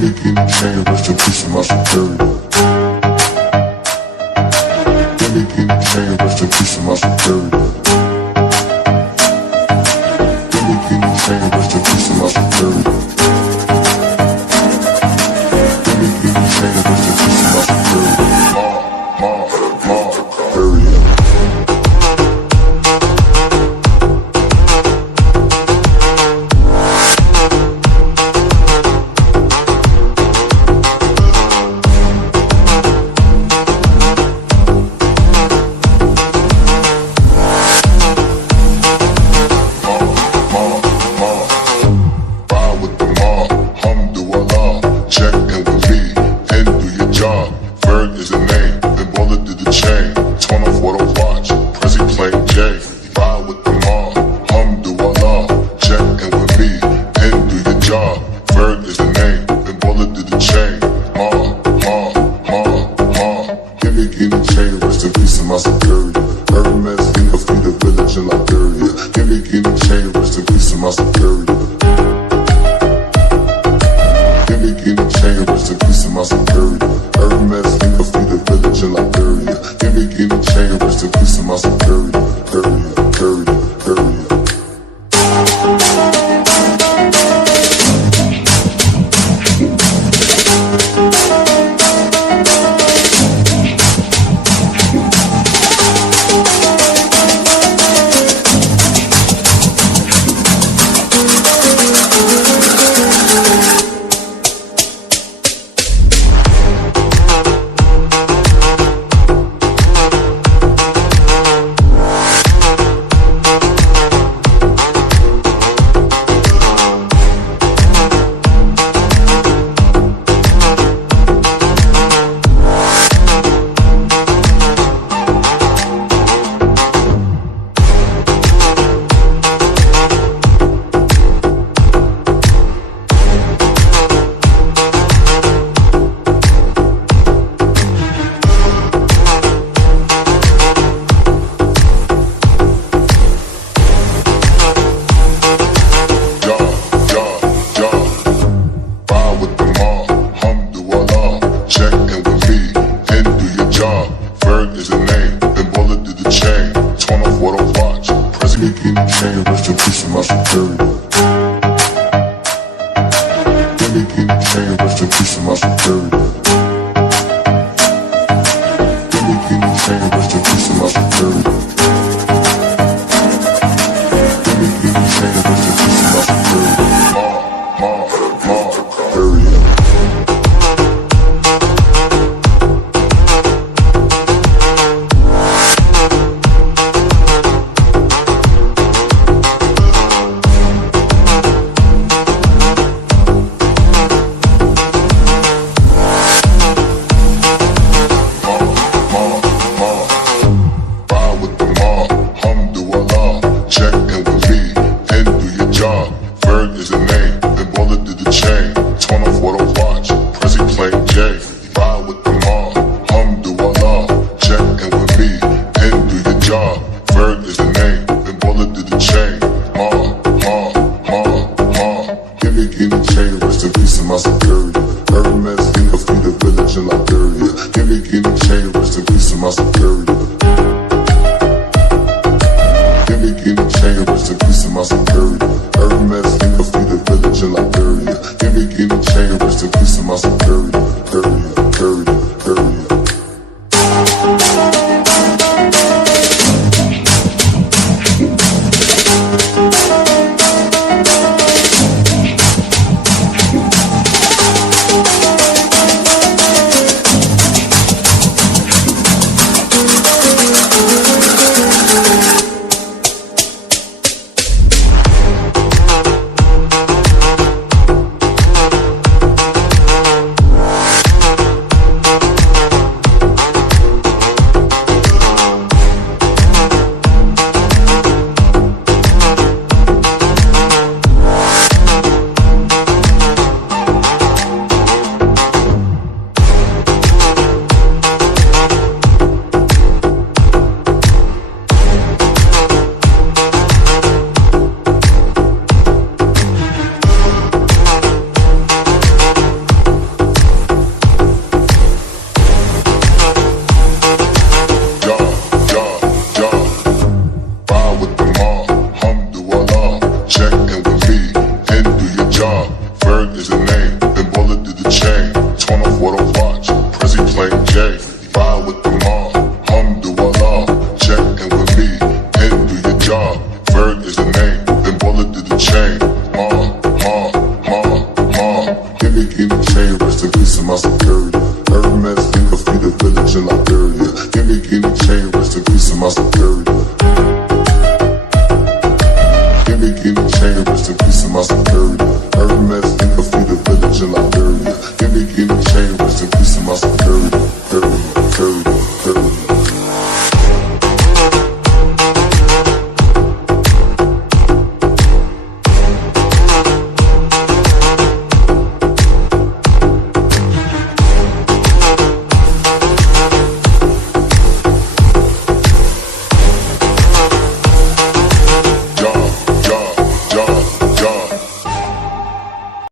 me key and chain, rest in peace of my superior. Give me key and chain, rest in peace of my superior. Give me key and chain, rest in peace of my superior. Give me key and chain, rest in peace of my superior. Superior. guinea chain, rest in peace to my security. Hermes, think of the village in Liberia. Give me guinea chain, rest in peace to my security. Give me guinea chain, rest in peace to my security. Hermes, think of the village in Liberia. Give me guinea chain, rest in peace to my security.